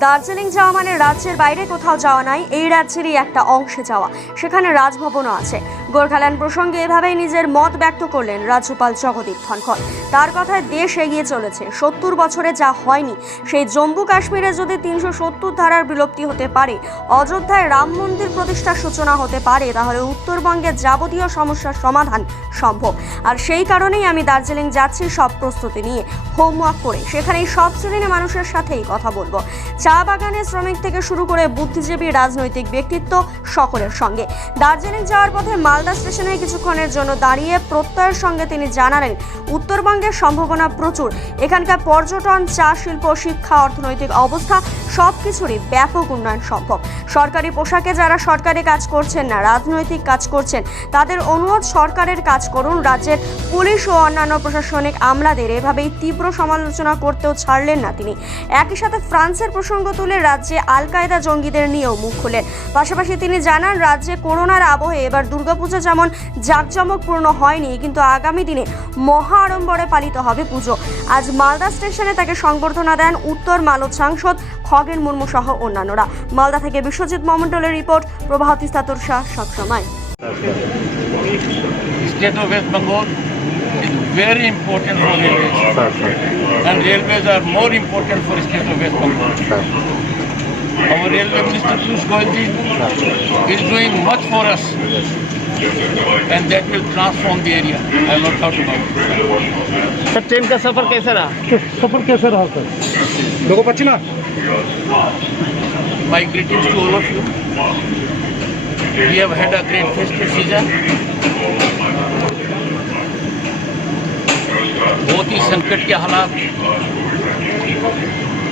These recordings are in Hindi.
দার্জিলিং যাওয়া মানে রাজ্যের বাইরে কোথাও যাওয়া নাই, এই রাজ্যেরই একটা অংশে যাওয়া। সেখানে রাজভবনও আছে। গোর্খাল্যান্ড প্রসঙ্গে এভাবেই নিজের মত ব্যক্ত করলেন রাজ্যপাল জগদীপ ধনখড়। তার কথায় দেশ এগিয়ে চলেছে। 70 বছরে যা হয়নি, সেই জম্মু কাশ্মীরে যদি 370 ধারার বিলুপ্তি হতে পারে, অযোধ্যায় রাম মন্দির প্রতিষ্ঠার সূচনা হতে পারে, তাহলে উত্তরবঙ্গের যাবতীয় সমস্যার সমাধান সম্ভব। আর সেই কারণেই আমি দার্জিলিং যাচ্ছি সব প্রস্তুতি নিয়ে, হোমওয়ার্ক করে। সেখানেই সব শ্রেণীর মানুষের সাথেই কথা বলবো। চা বাগানে শ্রমিক থেকে শুরু করে বুদ্ধিজীবী, রাজনৈতিক ব্যক্তিত্ব সকলের সঙ্গে। দার্জিলিং যাওয়ার পথে মালদা স্টেশনে কিছুক্ষণের জন্য দাঁড়িয়ে প্রত্যয়ের সঙ্গে তিনি জানালেন, উত্তরবঙ্গের সম্ভাবনা প্রচুর। এখানকার পর্যটন, চা শিল্প, শিক্ষা, অর্থনৈতিক অবস্থা সবকিছুরই ব্যাপক উন্নয়ন সম্ভব। সরকারি পোশাকে যারা সরকারি কাজ করছেন না, রাজনৈতিক কাজ করছেন, তাদের অনুরোধ সরকারের কাজ করুন। রাজ্যের পুলিশ ও অন্যান্য প্রশাসনিক আমলাদের এভাবেই তীব্র সমালোচনা করতেও ছাড়লেন না তিনি। একই সাথে ফ্রান্সের প্রসঙ্গ তুলে রাজ্যে আল কায়দা জঙ্গিদের নিয়েও মুখ খুলেন। পাশাপাশি তিনি জানান, রাজ্যে করোনার আবহে এবার দুর্গাপুজো যেমন জাঁকজমকপূর্ণ হয়নি, কিন্তু আগামী দিনে মহা আড়ম্বরে পালিত হবে পুজো। আজ মালদা স্টেশনে তাকে সংবর্ধনা দেন উত্তর মালদ সাংসদ খগেন মুর্মু সহ অন্যান্যরা। মালদা থেকে বিশ্বজিৎ মমন্ডলের রিপোর্ট, প্রভাতী স্তাতুরশা, সবসময়। State of West Bengal is very important for railways, and railways are more important for state of West Bengal. Our railway minister Piyush Goyal is doing much for us, and that will transform the area. I have no doubt about it. Sir train का सफर कैसा रहा? सफर कैसे रहा सर? लोगों पची ना? My greetings to all of you. We have had a great festive season. बहुत ही संकट के हालात,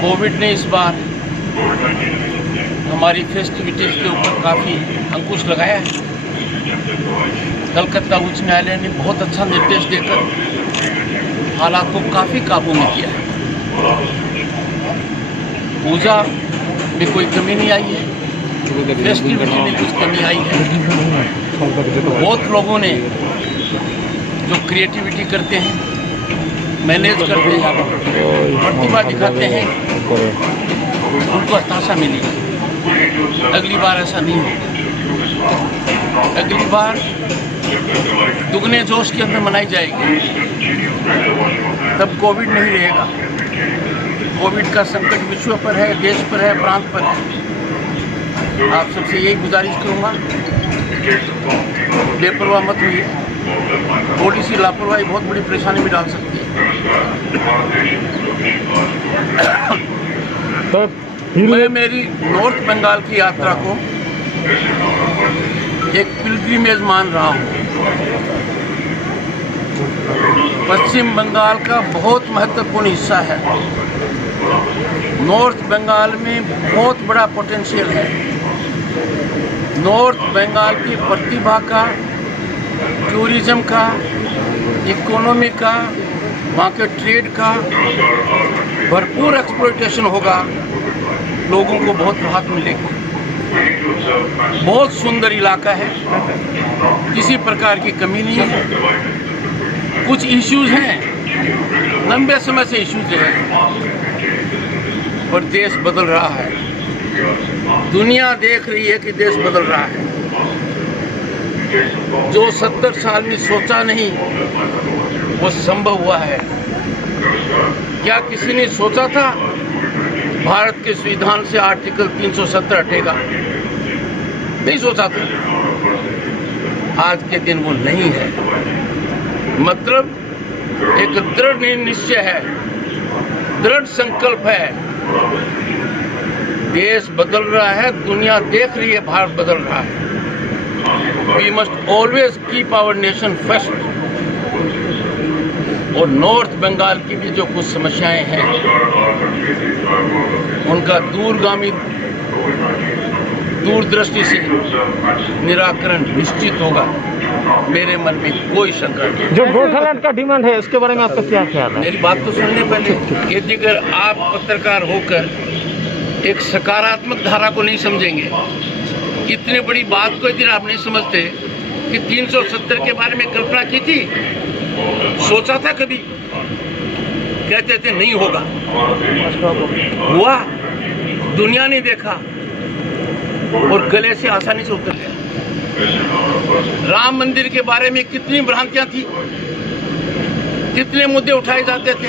कोविड ने इस बार हमारी फेस्टिविटीज के ऊपर काफ़ी अंकुश लगाया है। कलकत्ता उच्च न्यायालय ने बहुत अच्छा निर्देश देकर हालात को काफ़ी काबू में किया है। पूजा में कोई कमी नहीं आई है, फेस्टिविटी में कुछ कमी आई है। बहुत लोगों ने जो क्रिएटिविटी करते हैं, मैनेज करते हैं, प्रतिभा दिखाते हैं, उनको हताशा मिली। अगली बार ऐसा नहीं होगा। अगली बार दुगने जोश के अंदर मनाई जाएगी। तब कोविड नहीं रहेगा। कोविड का संकट विश्व पर है, देश पर है, प्रांत पर है। आप सबसे यही गुजारिश करूँगा, बेपरवाह मत होइए। थोड़ी सी लापरवाही बहुत बड़ी परेशानी में डाल सकती है। मैं मेरी नॉर्थ बंगाल की यात्रा को एक पिलग्रिमेज मान रहा हूँ। पश्चिम बंगाल का बहुत महत्वपूर्ण हिस्सा है। नॉर्थ बंगाल में बहुत बड़ा पोटेंशियल है। नॉर्थ बंगाल की प्रतिभा का, टूरिज्म का, इकोनॉमी का, वहाँ के ट्रेड का भरपूर एक्सप्लॉयटेशन होगा। लोगों को बहुत राहत मिलेगी। बहुत सुंदर इलाका है, किसी प्रकार की कमी नहीं है। कुछ इश्यूज हैं, लंबे समय से इश्यूज हैं, और देश बदल रहा है। दुनिया देख रही है कि देश बदल रहा है। जो 70 साल में सोचा नहीं, वो संभव हुआ है। क्या किसी ने सोचा था भारत के संविधान से आर्टिकल 370 हटेगा? नहीं सोचा था। आज के दिन वो नहीं है। मतलब एक दृढ़ निश्चय है, दृढ़ संकल्प है। देश बदल रहा है, दुनिया देख रही है, भारत बदल रहा है। We must always keep our nation first. और नॉर्थ बंगाल की भी जो कुछ समस्याएं हैं, उनका दूरदृष्टि से निराकरण निश्चित होगा। मेरे मन में कोई शंका नहीं। जो गोर्खालैंड का डिमांड है, उसके बारे में आपका क्या ख्याल है? मेरी बात तो सुनने पहले। यदि अगर आप पत्रकार होकर एक सकारात्मक धारा को नहीं समझेंगे, इतने बड़ी बात को यदि आप नहीं समझते कि 370 के बारे में कल्पना की थी, सोचा था कभी? कहते थे नहीं होगा, हुआ। दुनिया ने देखा और गले से आसानी से उतर गया। राम मंदिर के बारे में कितनी भ्रांतियां थी, कितने मुद्दे उठाए जाते थे।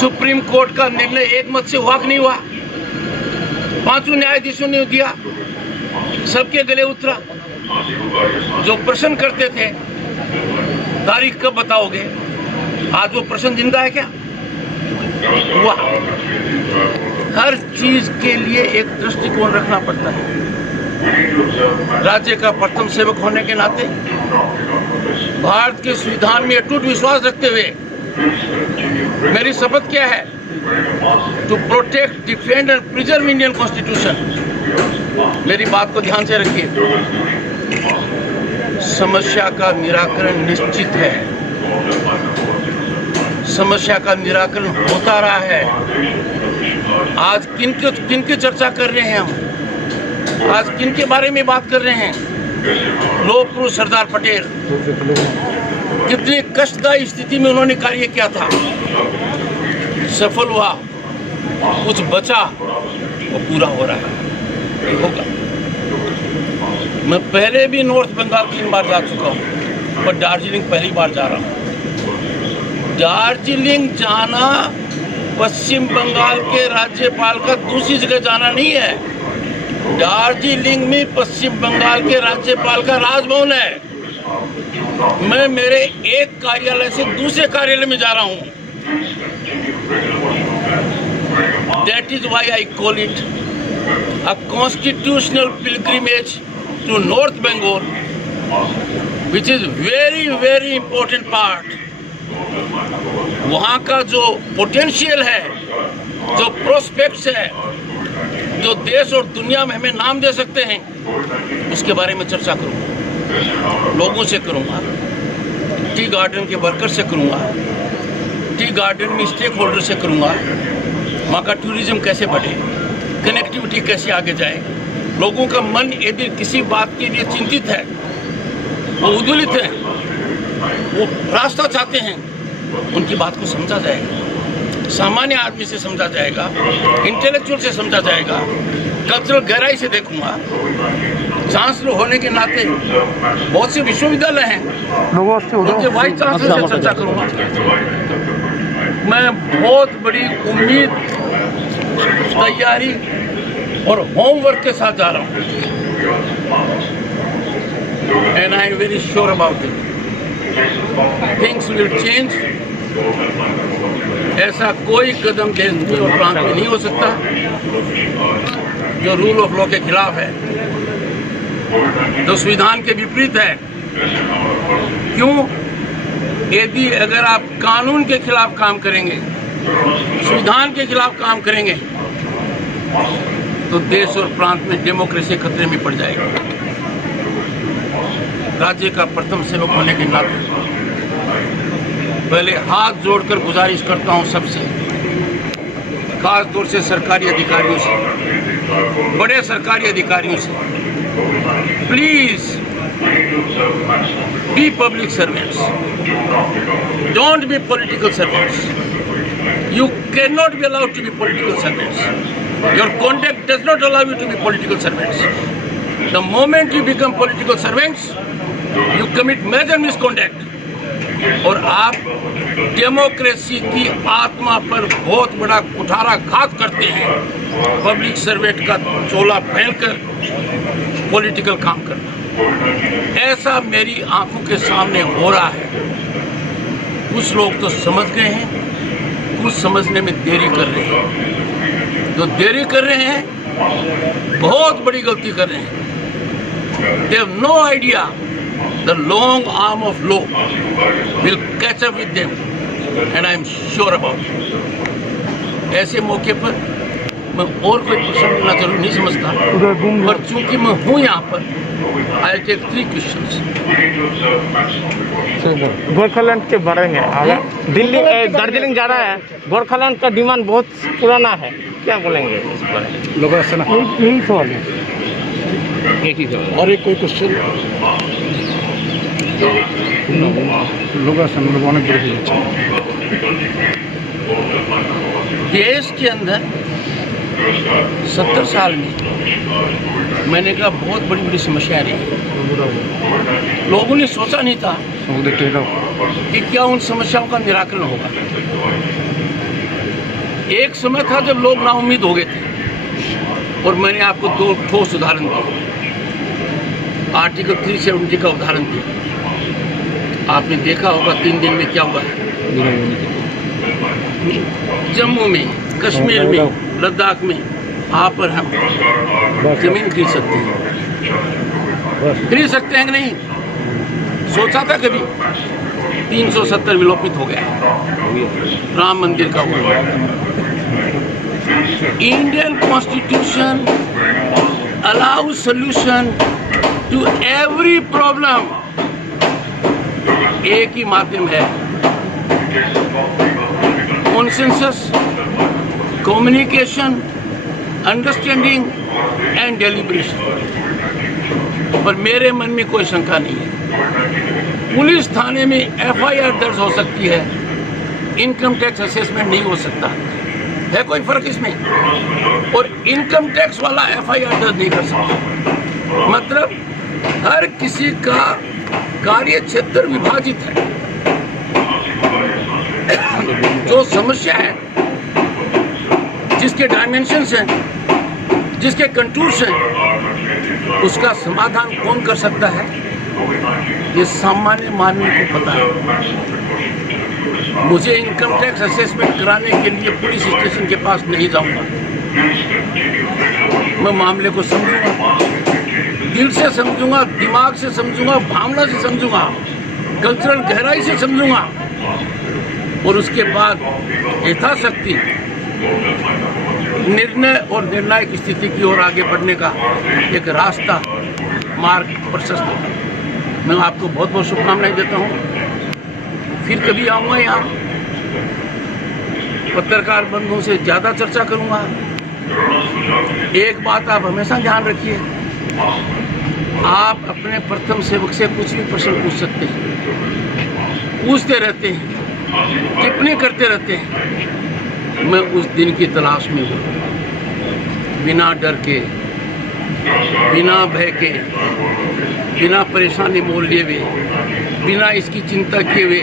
सुप्रीम कोर्ट का निर्णय एक मत से हुआ कि नहीं हुआ, 5 न्यायाधीशों ने दिया, सबके गले उतरा। जो प्रश्न करते थे तारीख कब बताओगे, आज वो प्रश्न जिंदा है क्या? हुआ। हर चीज के लिए एक दृष्टिकोण रखना पड़ता है। राज्य का प्रथम सेवक होने के नाते भारत के संविधान में अटूट विश्वास रखते हुए मेरी शपथ क्या है? To protect, defend and preserve Indian constitution. मेरी बात को ध्यान से रखिए। समस्या का निराकरण निश्चित है, समस्या का निराकरण होता रहा है। आज किनकी चर्चा कर रहे हैं हम? आज किनके बारे में बात कर रहे हैं? लोह पुरुष सरदार पटेल। कितनी कष्टदायी स्थिति में उन्होंने कार्य किया था, सफल हुआ, कुछ बचा, वो पूरा हो रहा है, होगा। मैं पहले भी नॉर्थ बंगाल 3 बार जा चुका हूँ, पर दार्जिलिंग पहली बार जा रहा हूँ। दार्जिलिंग जाना पश्चिम बंगाल के राज्यपाल का दूसरी जगह जाना नहीं है। दार्जिलिंग में पश्चिम बंगाल के राज्यपाल का राजभवन है। मैं मेरे एक कार्यालय से दूसरे कार्यालय में जा रहा हूँ। That is why I call it a constitutional pilgrimage to North Bengal, which is very, very important part. वहाँ का जो पोटेंशियल है, जो प्रोस्पेक्ट्स है, जो देश और दुनिया में हमें नाम दे सकते हैं, उसके बारे में चर्चा करूँगा, लोगों से करूँगा, टी गार्डन के वर्कर से करूँगा, टी गार्डन में स्टेक होल्डर से करूँगा। वहाँ का टूरिज्म कैसे बढ़े, कनेक्टिविटी कैसे आगे जाए। लोगों का मन यदि किसी बात के लिए चिंतित है, वो उद्वेलित है, वो रास्ता चाहते हैं, उनकी बात को समझा जाएगा, सामान्य आदमी से समझा जाएगा, इंटेलेक्चुअल से समझा जाएगा, कल्चरल गहराई से देखूंगा। चांसलर होने के नाते बहुत से विश्वविद्यालय हैं, उनके वाइस चांसलर से चर्चा करूंगा। मैं बहुत बड़ी उम्मीद, तैयारी और होमवर्क के साथ जा रहा हूँ, and I am very sure about it. Things will change. ऐसा कोई कदम देश और प्रांत में नहीं हो सकता जो रूल ऑफ लॉ के खिलाफ है, जो संविधान के विपरीत है। क्यों? यदि अगर आप कानून के खिलाफ काम करेंगे, संविधान के खिलाफ काम करेंगे, तो देश और प्रांत में डेमोक्रेसी खतरे में पड़ जाएगी। राज्य का प्रथम सेवक होने के नाते पहले हाथ जोड़कर गुजारिश करता हूं सबसे, खास तौर से सरकारी अधिकारियों से, बड़े सरकारी अधिकारियों से, please be public servants, don't be political servants. You cannot be allowed to be political servants. Your conduct does not allow you to be political servants. The moment you become political servants, you commit major misconduct. और आप डेमोक्रेसी की आत्मा पर बहुत बड़ा कुठाराघात करते हैं। पब्लिक सर्वेंट का चोला पहनकर पॉलिटिकल काम करना, ऐसा मेरी आंखों के सामने हो रहा है। कुछ लोग तो समझ गए हैं, कुछ समझने में देरी कर रहे हैं। जो देरी कर रहे हैं बहुत बड़ी गलती कर रहे हैं। They have no idea the long arm of law will catch up with them, and I am sure about it. ऐसे मौके पर मैं और कोई प्रश्न करना जरूर नहीं समझता, पर चूंकि मैं हूँ यहाँ पर, I'll take 3 questions. गोरखालैंड के बारे में अगर दिल्ली दार्जिलिंग जा रहा है, गोरखालैंड का डिमांड बहुत पुराना है, क्या बोलेंगे इस बारे में? लोग यही सवाल है, एक ही सवाल। और एक कोई क्वेश्चन लोग देश के अंदर 70 साल में मैंने कहा बहुत बड़ी बड़ी समस्याएं रही। लोगों ने सोचा नहीं था कि क्या उन समस्याओं का निराकरण होगा। एक समय था जब लोग नाउम्मीद हो गए थे और मैंने आपको 2 ठोस उदाहरण दिए। आर्टिकल 370 का उदाहरण दिया। आपने देखा होगा 3 दिन में क्या हुआ है। जम्मू में, कश्मीर में, लद्दाख में आप और हम जमीन खरीद सकते हैं। खरीद सकते हैं कि नहीं? सोचा था कभी? 370 विलोपित हो गया राम मंदिर का हुआ। Indian constitution allows solution to every problem. एक ही माध्यम है, consensus, communication, understanding and deliberation. पर मेरे मन में कोई शंका नहीं है। पुलिस थाने में एफआईआर दर्ज हो सकती है, इनकम टैक्स असेसमेंट नहीं हो सकता है। कोई फर्क इसमें? और इनकम टैक्स वाला एफआईआर दर्ज नहीं कर सकता। मतलब हर किसी का कार्य क्षेत्र विभाजित है। जो समस्या है, जिसके डायमेंशंस हैं, जिसके कंटूर्स हैं, उसका समाधान कौन कर सकता है? ये सामान्य मानव को पता है। मुझे इनकम टैक्स असेसमेंट कराने के लिए पुलिस स्टेशन के पास नहीं जाऊंगा। मैं मामले को समझूंगा, दिल से समझूंगा, दिमाग से समझूंगा, भावना से समझूंगा, कल्चरल गहराई से समझूंगा और उसके बाद यथाशक्ति निर्णय और निर्णायक स्थिति की ओर आगे बढ़ने का एक रास्ता, मार्ग प्रशस्त होगा। मैं आपको बहुत बहुत शुभकामनाएं देता हूँ। फिर कभी आऊँगा यहाँ, पत्रकार बंधुओं से ज़्यादा चर्चा करूँगा। एक बात आप हमेशा ध्यान रखिए, आप अपने प्रथम सेवक से कुछ भी प्रश्न पूछ सकते हैं, पूछते रहते हैं, टिप्पणी करते रहते हैं। मैं उस दिन की तलाश में हूँ, बिना डर के, बिना भय के, बिना परेशानी मोल लिए हुए, बिना इसकी चिंता किए हुए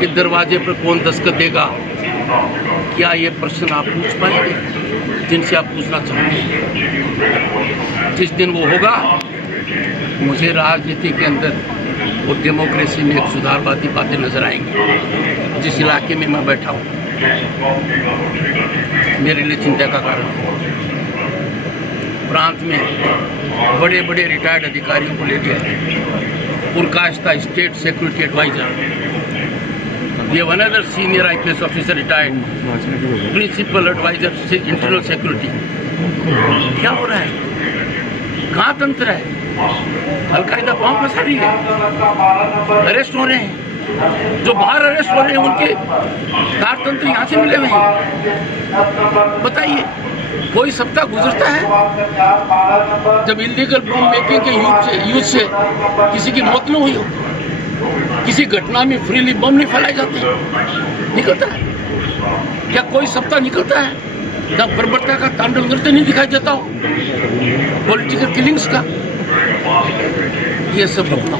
कि दरवाजे पर कौन दस्तक देगा। क्या ये प्रश्न आप पूछ पाएंगे जिनसे आप पूछना चाहोगे? जिस दिन वो होगा, मुझे राजनीति के अंदर और डेमोक्रेसी में एक सुधारवादी बातें नजर आएंगी। जिस इलाके में मैं बैठा हूँ मेरे लिए चिंता का कारण है। प्रांत में बड़े बड़े रिटायर्ड अधिकारियों को ले गया, पुरकाश्ता स्टेट सिक्योरिटी एडवाइजर, ये one other senior IPS officer retired, principal adviser internal security. क्या हो रहा है? कहाँ तंत्र है? अलकायदा कहाँ फंसा रही है? अरेस्ट हो रहे हैं, जो बाहर अरेस्ट हो रहे हैं उनके कारतंत्र यहाँ से मिले हुए हैं। बताइए, कोई सप्ताह गुजरता है जब इलीगल बम मेकिंग के यूज से किसी की मौत न हुई हो, किसी घटना में फ्रीली बम नहीं फैलाए जाते? निकलता है क्या? कोई सप्ताह निकलता है जब बर्बरता का तांडव नृत्य नहीं दिखाई देता हो, पॉलिटिकल किलिंग्स का? ये सब अपना,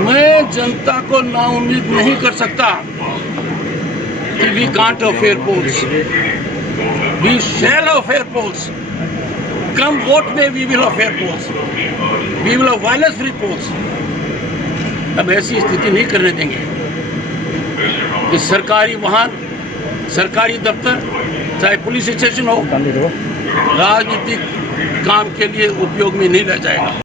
मैं जनता को नाउम्मीद नहीं कर सकता कि we can't of fair polls, we shall of fair polls, कम वोट में we will of fair polls, we will of violence free polls. अब ऐसी स्थिति नहीं करने देंगे कि सरकारी वाहन, सरकारी दफ्तर, चाहे पुलिस स्टेशन हो, राजनीतिक काम के लिए उपयोग में नहीं ला जाएगा।